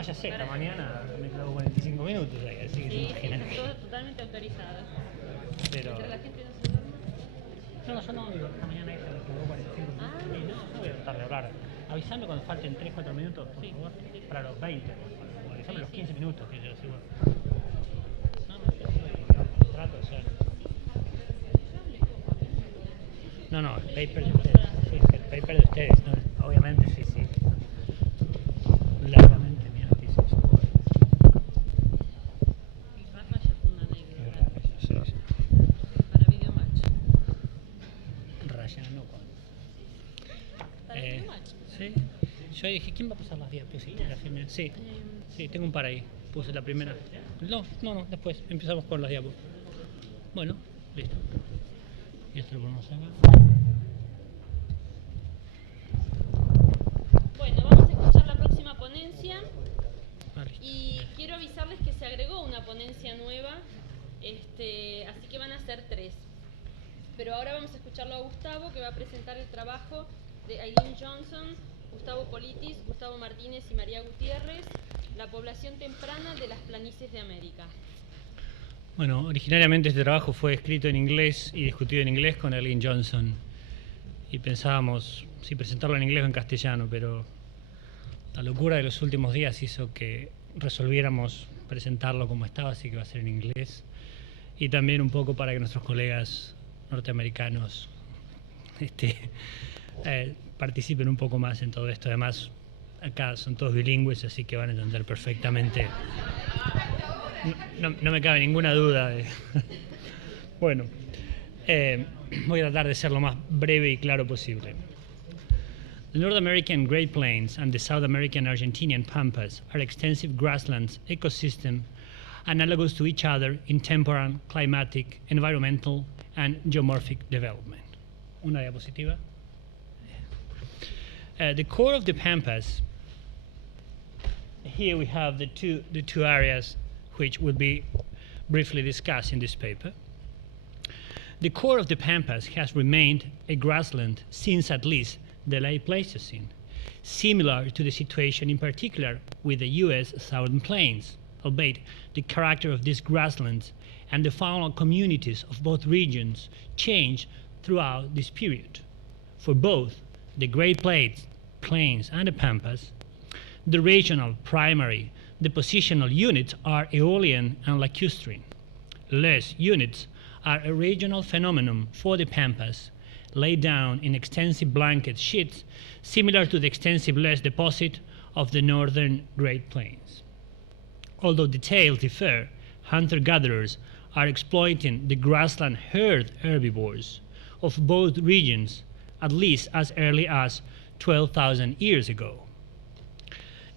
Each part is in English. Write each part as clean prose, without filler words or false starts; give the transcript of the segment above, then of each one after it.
No, ya sé, esta mañana me clavo 45 minutos ahí, así que Sí, se imaginan. todo totalmente autorizado. Pero... Mientras la gente no se duerma. No, yo no, digo, esta mañana esta me clavó 45 minutos. Ah. Y no voy a tratar de hablar. Avísame cuando falten 3-4 minutos, por favor, para los 20. O avísame los 15 minutos, que yo sigo. No, yo trato de ser... No, el paper de ustedes. Sí, el paper de ustedes, no, obviamente sí. Largamente mi noticia. Y Rafa ya fue una anécdota. Sí. Para Videomatch. Rayano con... ¿Para Videomatch? Sí. Yo dije, ¿quién va a pasar las diapositivas? Sí, tengo un par ahí. Puse la primera. No, después. Empezamos con las diapos. Bueno, listo. Y esto lo ponemos acá. Bueno, vamos a escuchar la próxima ponencia. Listo. Y quiero avisarles que se agregó una ponencia nueva. Así que van a ser 3. Pero ahora vamos a escucharlo a Gustavo, que va a presentar el trabajo de Eileen Johnson, Gustavo Politis, Gustavo Martínez y María Gutiérrez, la población temprana de las planicies de América. Bueno, originariamente este trabajo fue escrito en inglés y discutido en inglés con Eileen Johnson. Y pensábamos si presentarlo en inglés o en castellano, pero la locura de los últimos días hizo que resolviéramos presentarlo como estaba, así que va a ser en inglés. Y también un poco para que nuestros colegas norteamericanos participen un poco más en todo esto. Además, acá son todos bilingües, así que van a entender perfectamente. No me cabe ninguna duda. Bueno, voy a tratar de ser lo más breve y claro posible. The North American Great Plains and the South American Argentinian Pampas are extensive grasslands ecosystem analogous to each other in temporal, climatic, environmental, and geomorphic development. Una diapositiva. The core of the Pampas, here we have the two areas which will be briefly discussed in this paper. The core of the Pampas has remained a grassland since at least the late Pleistocene, similar to the situation in particular with the U.S. Southern Plains, albeit the character of these grasslands and the faunal communities of both regions changed throughout this period. For both the Great Plains and the Pampas, the regional primary depositional units are aeolian and lacustrine. Less units are a regional phenomenon for the Pampas, laid down in extensive blanket sheets similar to the extensive less deposit of the northern Great Plains. Although details differ, hunter-gatherers are exploiting the grassland herd herbivores of both regions at least as early as 12,000 years ago.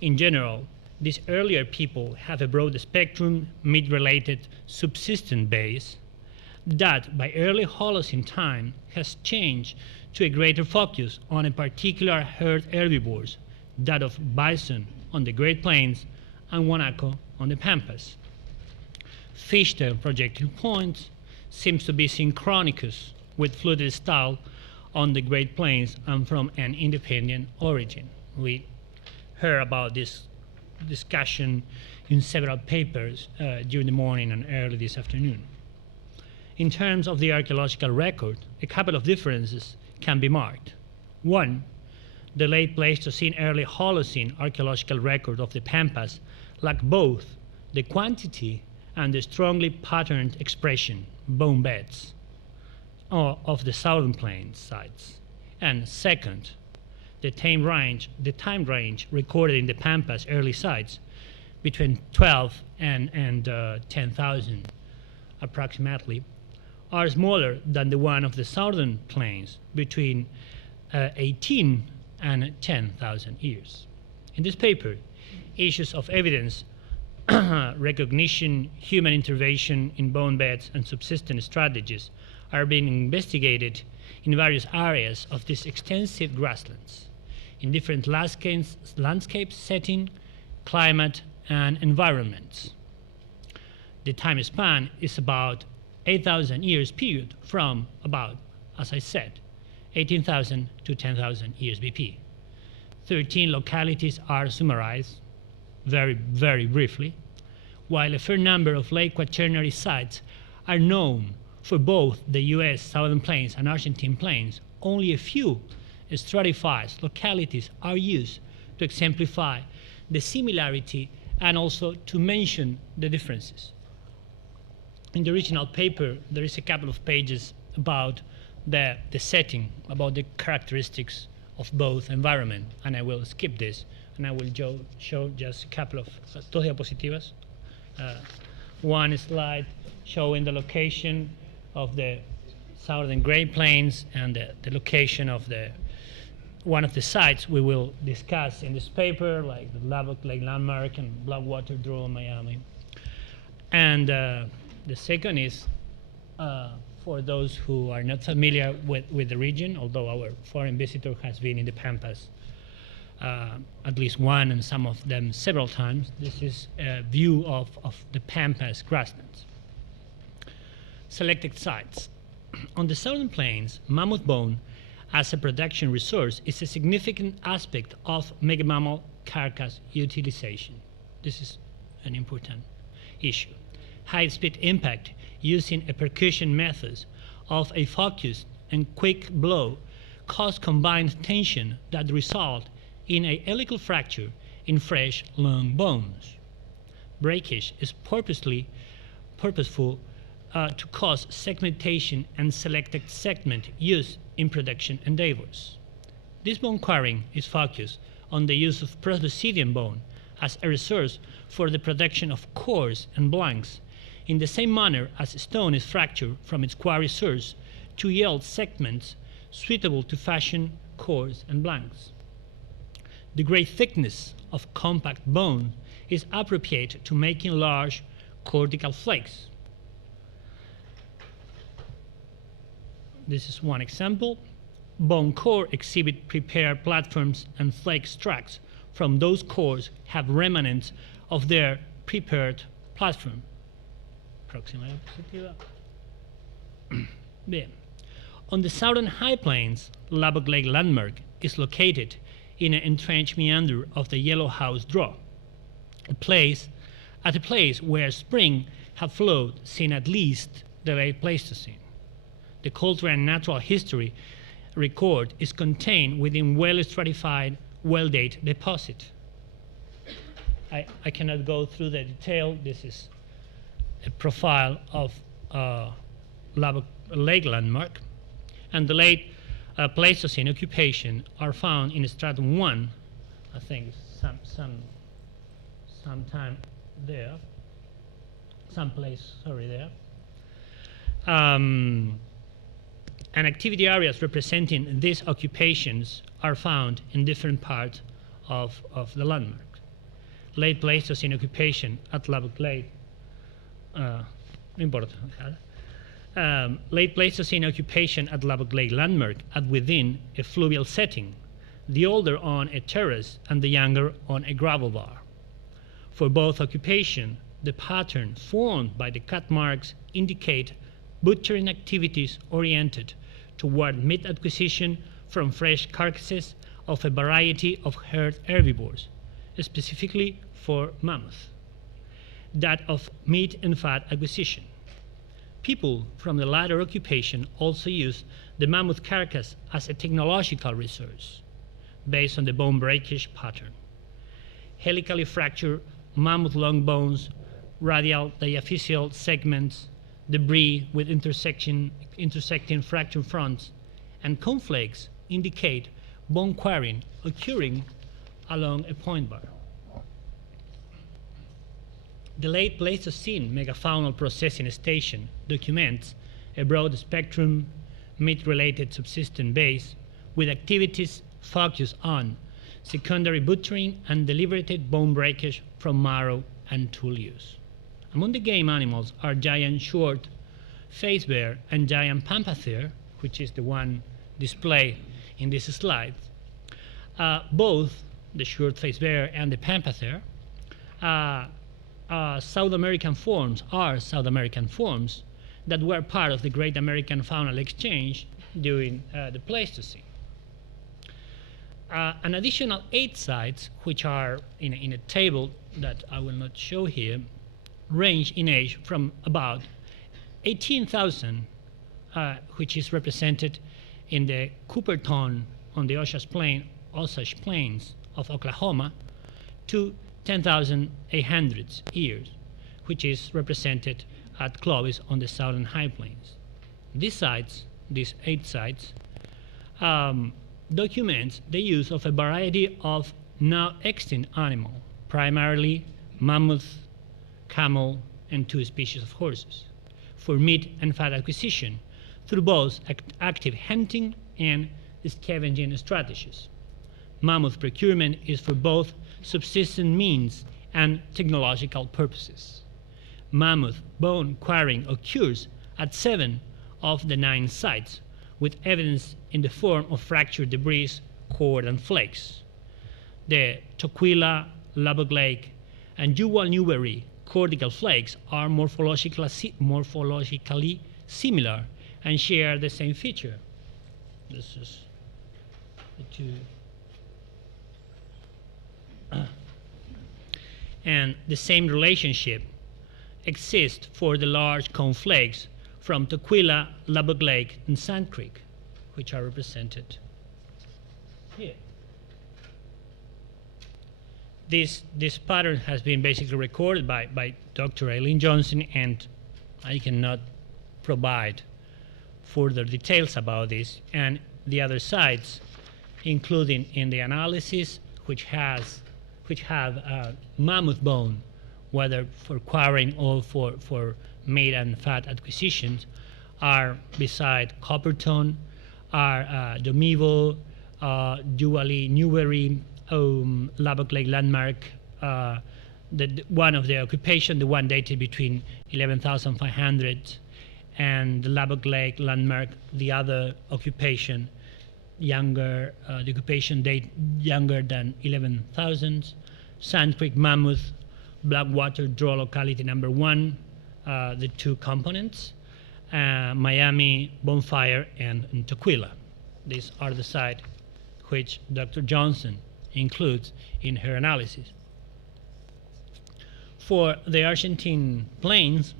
In general, these earlier people have a broad spectrum, meat-related, subsistent base that by early Holocene time has changed to a greater focus on a particular herd herbivores, that of bison on the Great Plains and guanaco on the Pampas. Fishtail projectile points seems to be synchronicus with fluted style on the Great Plains and from an independent origin. We heard about this discussion in several papers during the morning and early this afternoon. In terms of the archaeological record, a couple of differences can be marked. One, the late Pleistocene, early Holocene archaeological record of the Pampas lack both the quantity and the strongly patterned expression, bone beds, of the southern plains sites. And second, the time range recorded in the Pampas early sites between 12 and 10,000 approximately are smaller than the one of the southern plains between 18 and 10,000 years. In this paper, issues of evidence, recognition, human intervention in bone beds and subsistence strategies are being investigated in various areas of these extensive grasslands, in different landscape setting, climate, and environments. The time span is about 8,000 years period from about, as I said, 18,000 to 10,000 years BP. 13 localities are summarized, very, very briefly, while a fair number of late Quaternary sites are known for both the US Southern Plains and Argentine Plains, only a few stratified localities are used to exemplify the similarity and also to mention the differences. In the original paper, there is a couple of pages about the setting, about the characteristics of both environment, and I will skip this, and I will show just a couple of dos diapositivas. One slide showing the location of the southern Great Plains and the location of one of the sites we will discuss in this paper, like the Lubbock Lake Landmark and Blackwater Draw in Miami. And the second is for those who are not familiar with the region, although our foreign visitor has been in the Pampas at least one and some of them several times. This is a view of the Pampas grasslands. Selected sites. On the southern plains, mammoth bone as a production resource is a significant aspect of megamammal carcass utilization. This is an important issue. High-speed impact using a percussion methods of a focused and quick blow cause combined tension that result in a helical fracture in fresh, long bones. Breakage is purposeful to cause segmentation and selected segment used in production endeavors. This bone quarrying is focused on the use of proboscidean bone as a resource for the production of cores and blanks, in the same manner as stone is fractured from its quarry source to yield segments suitable to fashion cores and blanks. The great thickness of compact bone is appropriate to making large cortical flakes. This is one example. Bone core exhibit prepared platforms and flake tracks from those cores have remnants of their prepared platform. Próxima diapositiva. Bien. On the southern high plains, Lubbock Lake Landmark is located in an entrenched meander of the Yellow House Draw, a place where spring have flowed since at least the late Pleistocene. The cultural and natural history record is contained within well-stratified, well-dated deposit. I cannot go through the detail. This is a profile of Lubbock Lake Landmark, and the late Pleistocene occupation are found in stratum 1, I think sometime there, there. And activity areas representing these occupations are found in different parts of the landmark. Late Pleistocene occupation at Lubbock Lake, late Pleistocene occupation at Lubbock Lake Landmark at within a fluvial setting, the older on a terrace and the younger on a gravel bar. For both occupation, the pattern formed by the cut marks indicate butchering activities oriented toward meat acquisition from fresh carcasses of a variety of herd herbivores, specifically for mammoth, that of meat and fat acquisition. People from the latter occupation also use the mammoth carcass as a technological resource based on the bone breakage pattern. Helically fractured mammoth long bones, radial diaphyseal segments, debris with intersecting fracture fronts, and conflakes indicate bone quarrying occurring along a point bar. The late Pleistocene megafaunal processing station documents a broad spectrum meat-related subsistence base with activities focused on secondary butchering and deliberated bone breakage from marrow and tool use. Among the game animals are giant short-faced bear and giant pampas, which is the one displayed in this slide. Both the short-faced bear and the pampas South American forms that were part of the Great American Faunal Exchange during the Pleistocene. An additional 8 sites, which are in a table that I will not show here, range in age from about 18,000, which is represented in the Cooperton on the Osage Plains of Oklahoma, to 10,800 years, which is represented at Clovis on the Southern High Plains. These 8 sites, documents the use of a variety of now extinct animals, primarily mammoth, camel, and 2 species of horses, for meat and fat acquisition through both active hunting and scavenging strategies. Mammoth procurement is for both subsistence means and technological purposes. Mammoth bone quarrying occurs at 7 of the 9 sites, with evidence in the form of fractured debris, cord, and flakes. The Tukwila, Lubbock Lake, and Jewel Newberry cortical flakes are morphologically similar and share the same feature. This is the 2. And the same relationship exists for the large cone flakes from Tukwila, Lubbock Lake, and Sand Creek, which are represented here. This pattern has been basically recorded by Dr. Eileen Johnson, and I cannot provide further details about this. And the other sites, including in the analysis, which have mammoth bone, whether for quarrying or for meat and fat acquisitions, are beside Copperton, are Domevo, Jewel Newberry, Lubbock Lake landmark, one of the occupation, the one dated between 11,500, and the Lubbock Lake landmark, the other occupation, the occupation date younger than 11,000, Sand Creek mammoth, Blackwater draw locality number 1, the 2 components, Miami, Bonfire, and Tukwila. These are the sites which Dr. Johnson includes in her analysis. For the Argentine Plains,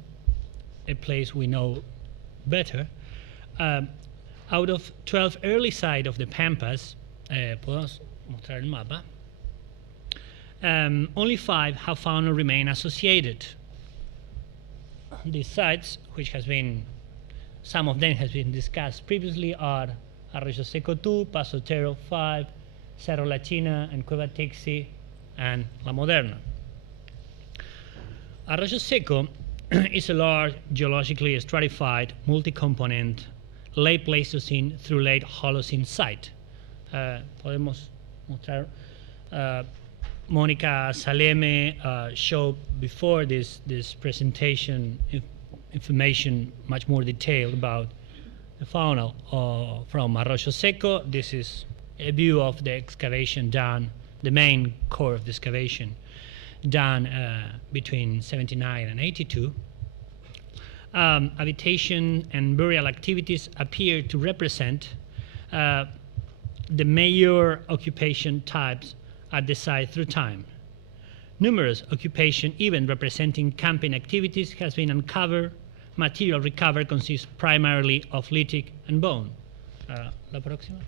a place we know better, out of 12 early sites of the Pampas, podemos mostrar el mapa, only 5 have found or remain associated. These sites, which some of them has been discussed previously, are Arroyo Seco 2, Paso Otero 5, Cerro La China, and Cueva Tixi, and La Moderna. Arroyo Seco is a large geologically stratified, multi-component, late Pleistocene through late Holocene site. Podemos mostrar. Monica Saleme showed before this presentation information much more detailed about the fauna from Arroyo Seco. This is a view of the excavation done, the main core of the excavation done between 79 and 82. Habitation and burial activities appear to represent the major occupation types at the site through time. Numerous occupation events representing camping activities has been uncovered. Material recovered consists primarily of lithic and bone. La próxima.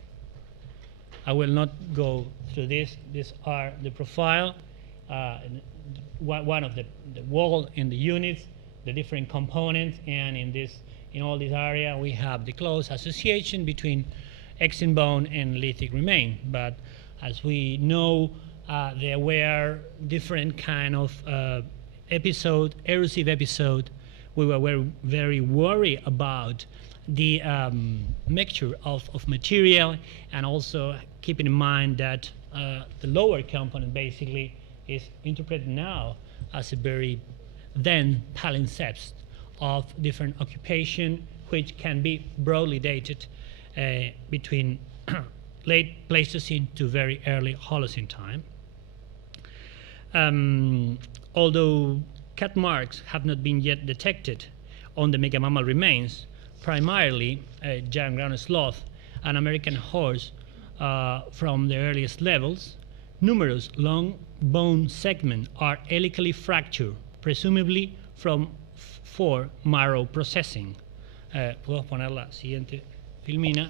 I will not go through this. These are the profile, one of the wall in the units, the different components, and in all this area we have the close association between extant bone and lithic remain. But as we know, there were different kind of erosive episode. We were very worried about the mixture of material, and also keeping in mind that the lower component basically is interpreted now as a very dense palimpsest of different occupation, which can be broadly dated between late Pleistocene to very early Holocene time. Although cut marks have not been yet detected on the megamammal remains, primarily giant ground sloth and American horse from the earliest levels. Numerous long bone segments are helically fractured, presumably for marrow processing. Podemos poner la siguiente filmina.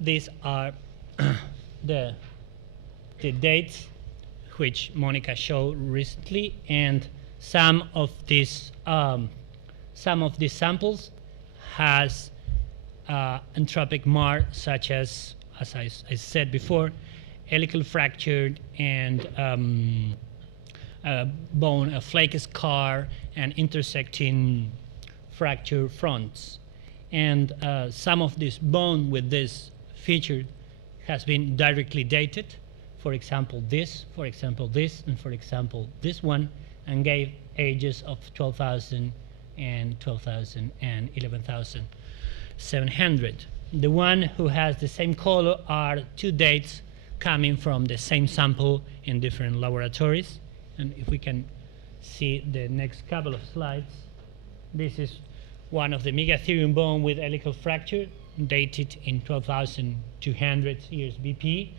These are the dates which Monica showed recently, and some of these samples has entropic mark, such as I said before, helical fractured and bone, a flake scar, and intersecting fracture fronts. And some of this bone with this feature has been directly dated. For example, this, and for example, this one, and gave ages of 12,000 and 12,000 and 11,700. The one who has the same color are two dates coming from the same sample in different laboratories. And if we can see the next couple of slides, this is one of the megatherium bone with helical fracture, dated in 12,200 years BP.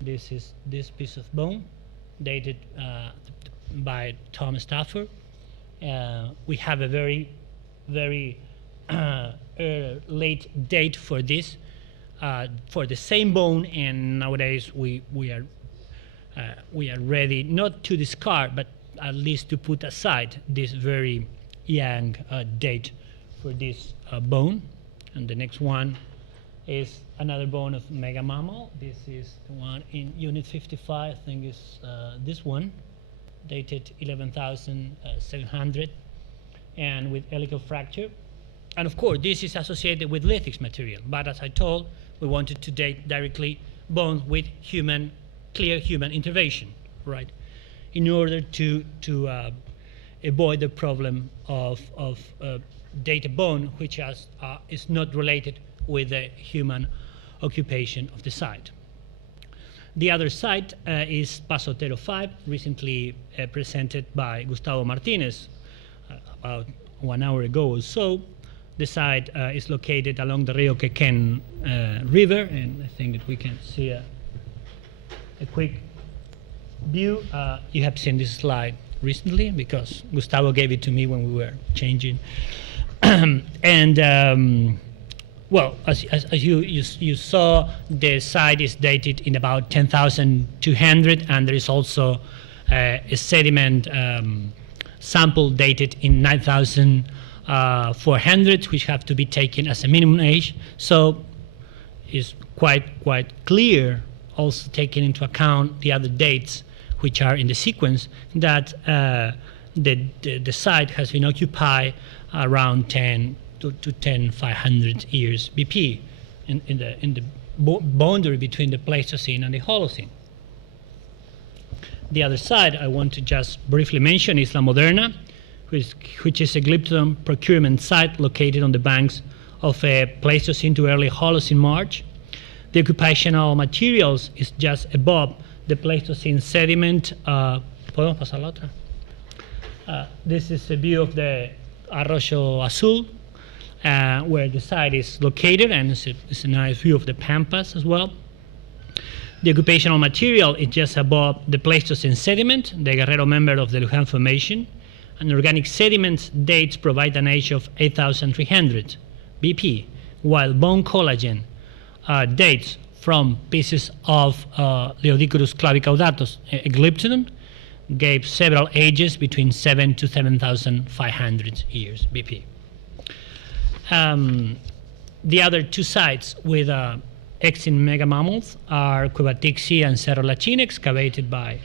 This is this piece of bone, dated by Tom Stafford. We have a very late date for this, for the same bone, and nowadays we are ready not to discard, but at least to put aside this very young date for this bone. And the next one is another bone of mega mammal. This is the one in unit 55, I think is this one, dated 11,700, and with helical fracture. And of course, this is associated with lithics material, but as I told, we wanted to date directly bones with clear human intervention, right? In order to avoid the problem of data bone, which is not related with the human occupation of the site. The other site is Pasotero 5, recently presented by Gustavo Martínez about 1 hour ago or so. The site is located along the Rio Quequén River, and I think that we can see a quick view. You have seen this slide recently because Gustavo gave it to me when we were changing. And well, as you saw, the site is dated in about 10,200, and there is also a sediment sample dated in 9,400, which have to be taken as a minimum age. So it's quite clear, also taking into account the other dates which are in the sequence, that the site has been occupied around 10 to 10,500 years BP in the boundary between the Pleistocene and the Holocene. The other side I want to just briefly mention is La Moderna, which is a Glyptodon procurement site located on the banks of a Pleistocene to early Holocene march. The occupational materials is just above the Pleistocene sediment. ¿Podemos pasar la otra? This is a view of the Arroyo Azul, where the site is located, and it's a nice view of the Pampas as well. The occupational material is just above the Pleistocene sediment, the Guerrero member of the Luján Formation, and organic sediment dates provide an age of 8,300 BP, while bone collagen dates from pieces of Leodicorus clavicaudatus, a Glyptodon, gave several ages between 7 to 7,500 years BP. The other two sites with extant megamammals are Cuevatixi and Cerro Lachín, excavated by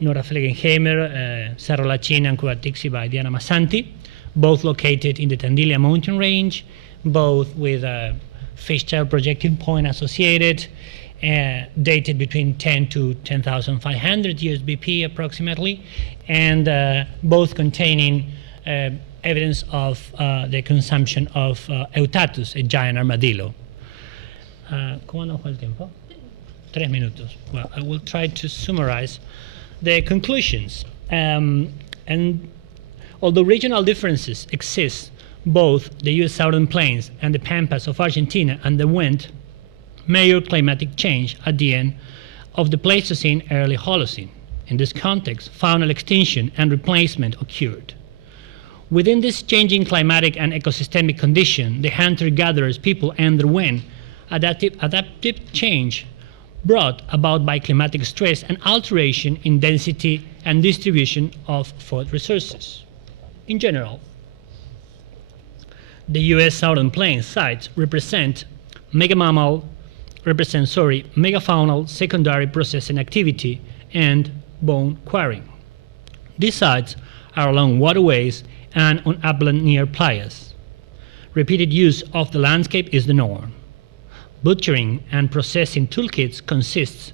Nora Flegenheimer, Cerro Lachín and Cuevatixi by Diana Massanti, both located in the Tandilia mountain range, both with a fishtail projecting point associated, dated between 10 to 10,500 years BP approximately, and both containing evidence of the consumption of Eutatus, a giant armadillo. ¿Cómo nos fue el tiempo? 3 minutos. Well, I will try to summarize the conclusions. And although regional differences exist, both the U.S. Southern Plains and the Pampas of Argentina underwent major climatic change at the end of the Pleistocene, early Holocene. In this context, faunal extinction and replacement occurred. Within this changing climatic and ecosystemic condition, the hunter-gatherers people underwent adaptive change brought about by climatic stress and alteration in density and distribution of food resources. In general, the U.S. Southern Plains sites represent megafaunal secondary processing activity and bone quarrying. These sites are along waterways and on upland near playas. Repeated use of the landscape is the norm. Butchering and processing toolkits consists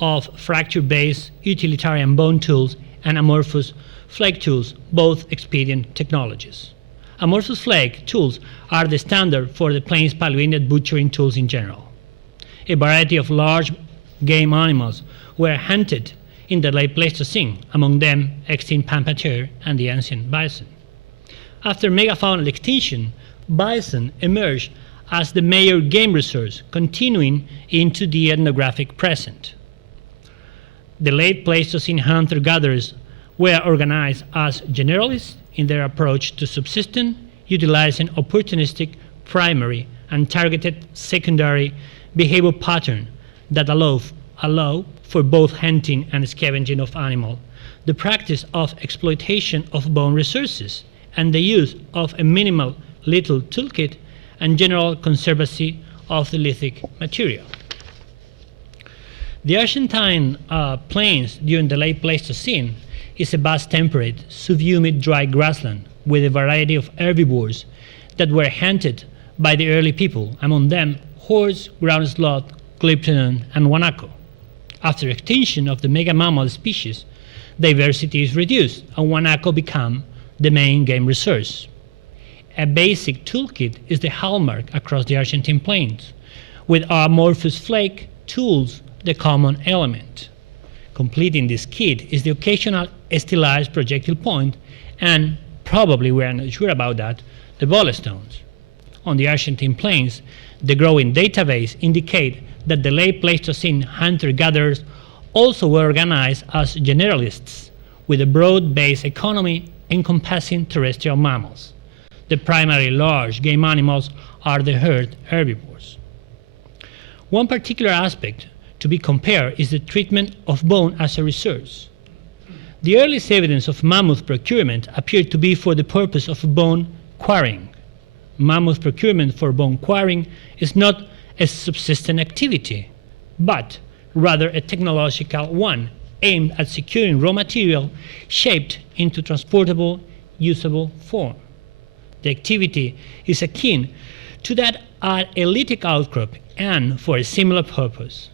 of fracture-based utilitarian bone tools and amorphous flake tools, both expedient technologies. Amorphous flake tools are the standard for the Plains Paleoindian butchering tools in general. A variety of large game animals were hunted in the late Pleistocene, among them extinct pampa deer and the ancient bison. After megafaunal extinction, bison emerged as the major game resource, continuing into the ethnographic present. The late Pleistocene hunter-gatherers were organized as generalists in their approach to subsistence, utilizing opportunistic primary and targeted secondary behavior pattern that allow for both hunting and scavenging of animal, the practice of exploitation of bone resources, and the use of a minimal little toolkit and general conservancy of the lithic material. The Argentine plains during the late Pleistocene is a vast temperate, subhumid dry grassland with a variety of herbivores that were hunted by the early people, among them horse, ground sloth, glyptodon, and guanaco. After extinction of the megamammal species, diversity is reduced and guanaco become the main game resource. A basic toolkit is the hallmark across the Argentine plains, with amorphous flake tools the common element. Completing this kit is the occasional stylized projectile point, and probably we are not sure about that, the bullet stones. On the Argentine plains, the growing database indicate that the late Pleistocene hunter-gatherers also were organized as generalists, with a broad-based economy encompassing terrestrial mammals. The primary large game animals are the herd herbivores. One particular aspect to be compared is the treatment of bone as a resource. The earliest evidence of mammoth procurement appeared to be for the purpose of bone quarrying. Mammoth procurement for bone quarrying is not a subsistence activity, but rather a technological one aimed at securing raw material shaped into transportable, usable form. The activity is akin to that at a lithic outcrop and for a similar purpose.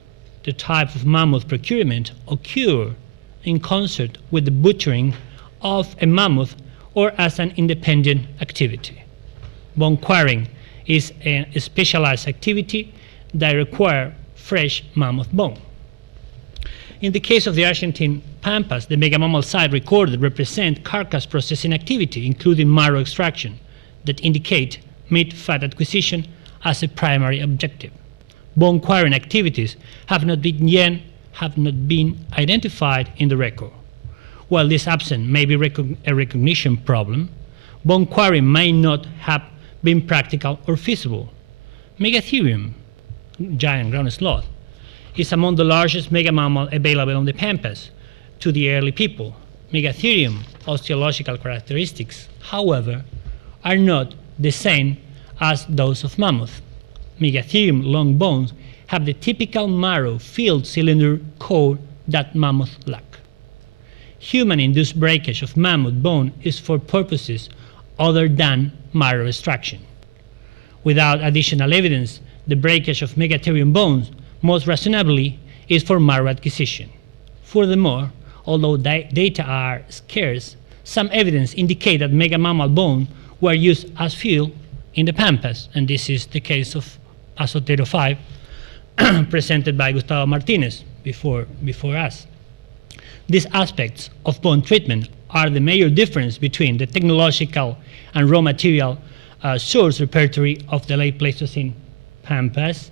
The type of mammoth procurement occurs in concert with the butchering of a mammoth or as an independent activity. Bone quarrying is a specialized activity that requires fresh mammoth bone. In the case of the Argentine Pampas, the megamammal site recorded represent carcass processing activity, including marrow extraction, that indicate meat fat acquisition as a primary objective. Bone quarrying activities have not been identified in the record. While this absence may be a recognition problem, bone quarrying may not have been practical or feasible. Megatherium, giant ground sloth, is among the largest megamammal available on the Pampas to the early people. Megatherium osteological characteristics, however, are not the same as those of mammoth. Megatherium long bones have the typical marrow-filled cylinder core that mammoths lack. Human-induced breakage of mammoth bone is for purposes other than marrow extraction. Without additional evidence, the breakage of megatherium bones most reasonably is for marrow acquisition. Furthermore, although data are scarce, some evidence indicate that megamammal bones were used as fuel in the Pampas, and this is the case of Azotero 5 presented by Gustavo Martínez before us. These aspects of bone treatment are the major difference between the technological and raw material source repertory of the late Pleistocene pampas,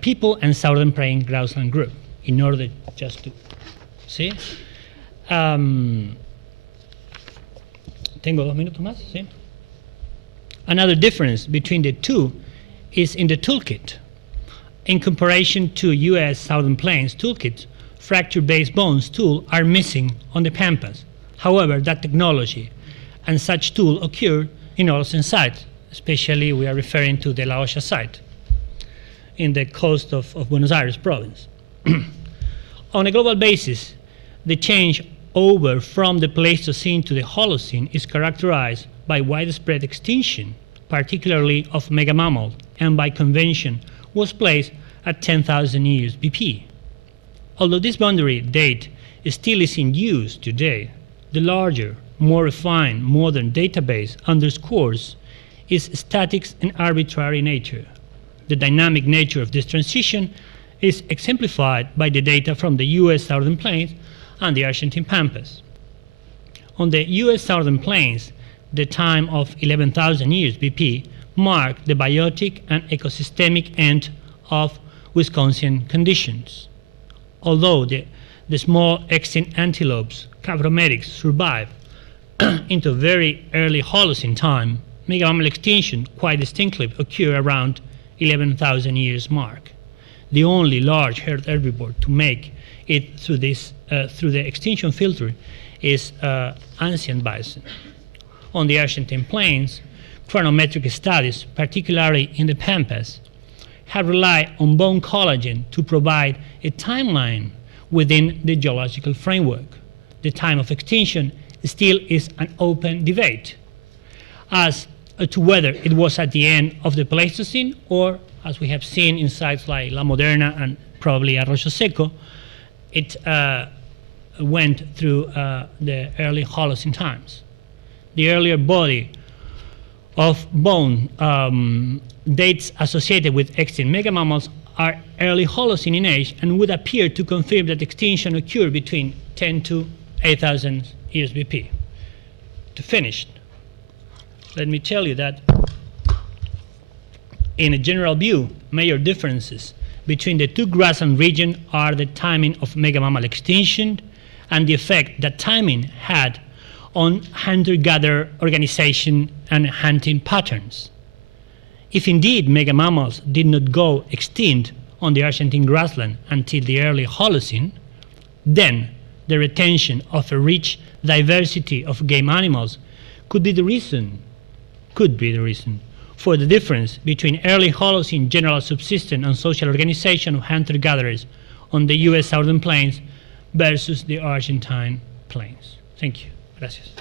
people and southern praying grassland group, in order just to see. Tengo 2 minutos más, ¿sí? Another difference between the two is in the toolkit. In comparison to U.S. Southern Plains toolkits, fracture-based bones tool are missing on the pampas. However, that technology and such tool occur in Holocene sites, especially we are referring to the La Hoya site in the coast of Buenos Aires province. On a global basis, the change over from the Pleistocene to the Holocene is characterized by widespread extinction, particularly of megamammals, and by convention was placed at 10,000 years BP. Although this boundary date still is in use today, the larger, more refined modern database underscores its static and arbitrary nature. The dynamic nature of this transition is exemplified by the data from the U.S. Southern Plains and the Argentine Pampas. On the U.S. Southern Plains, the time of 11,000 years BP marked the biotic and ecosystemic end of Wisconsin conditions. Although the small extinct antelopes, cabrometics, survived into very early Holocene time, megamammal extinction quite distinctly occurred around 11,000 years mark. The only large herd herbivore to make it through the extinction filter is ancient bison. On the Argentine plains, chronometric studies, particularly in the Pampas, have relied on bone collagen to provide a timeline within the geological framework. The time of extinction still is an open debate as to whether it was at the end of the Pleistocene or, as we have seen in sites like La Moderna and probably Arroyo Seco, it went through the early Holocene times. The earlier body of bone dates associated with extinct megamammals are early Holocene in age and would appear to confirm that extinction occurred between 10 to 8,000 years BP. To finish, let me tell you that in a general view, major differences between the two grassland regions are the timing of megamammal extinction and the effect that timing had on hunter-gatherer organization and hunting patterns. If indeed megamammals did not go extinct on the Argentine grassland until the early Holocene, then the retention of a rich diversity of game animals could be the reason for the difference between early Holocene general subsistence and social organization of hunter-gatherers on the U.S. Southern Plains versus the Argentine plains. Thank you. Gracias.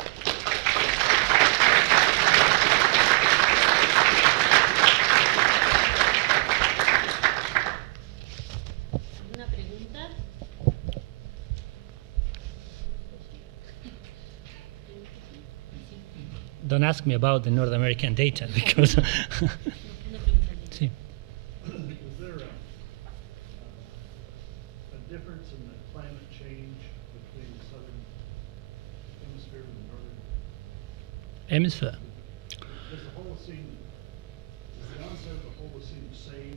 ¿Alguna pregunta? Don't ask me about the North American data because sí. Is there a difference in the climate change between the southern hemisphere and the northern Hemisphere? Is the onset of the Holocene the same?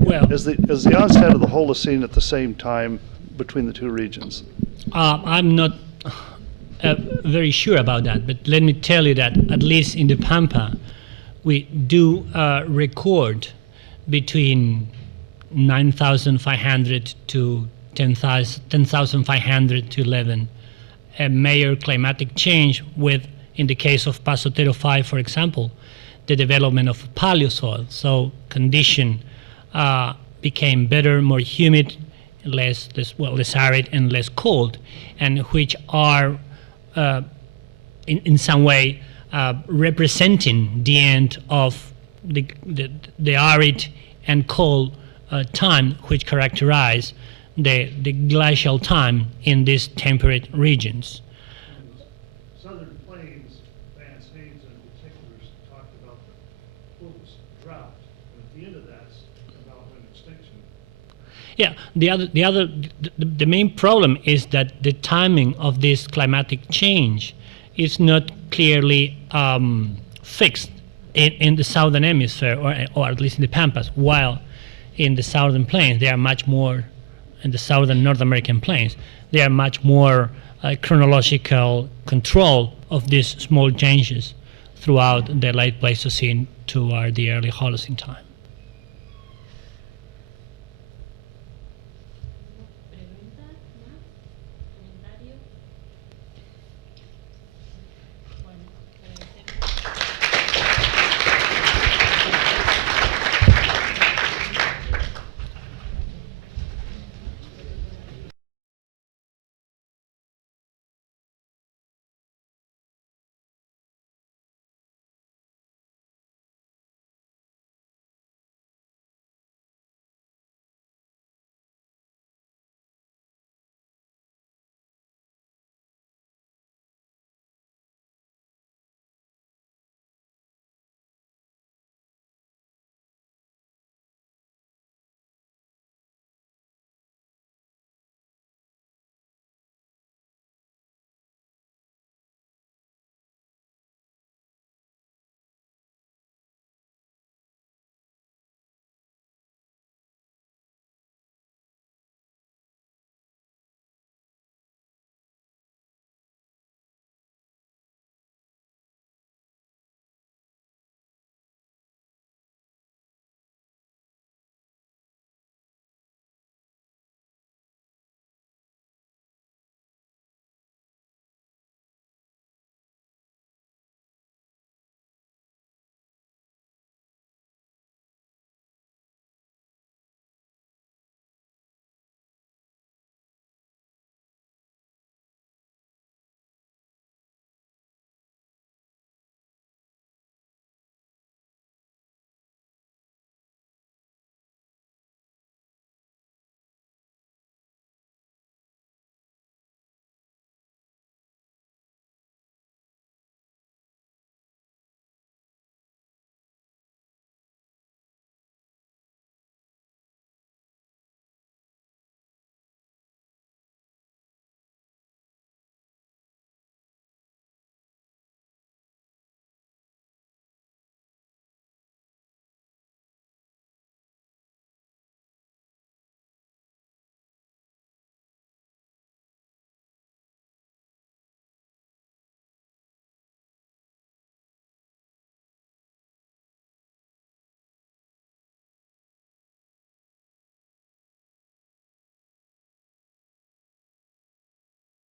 Well, Is the onset of the Holocene at the same time between the two regions? I'm not very sure about that, but let me tell you that at least in the Pampa, we do record between 9,500 to 10,500 to 11 a major climatic change with, in the case of Paso Tero 5, for example, the development of paleosoil. So condition became better, more humid, less arid and less cold, and which are in some way representing the end of the arid and cold time which characterize the glacial time in these temperate regions. Southern Plains, Vance Haynes in particular talked about the fullest drought, and at the end of that's about when extinction. Yeah, the main problem is that the timing of this climatic change is not clearly fixed in the southern hemisphere, or at least in the Pampas, while in the southern plains, they are much more, in the southern North American plains, they are much more chronological control of these small changes throughout the late Pleistocene to the early Holocene time.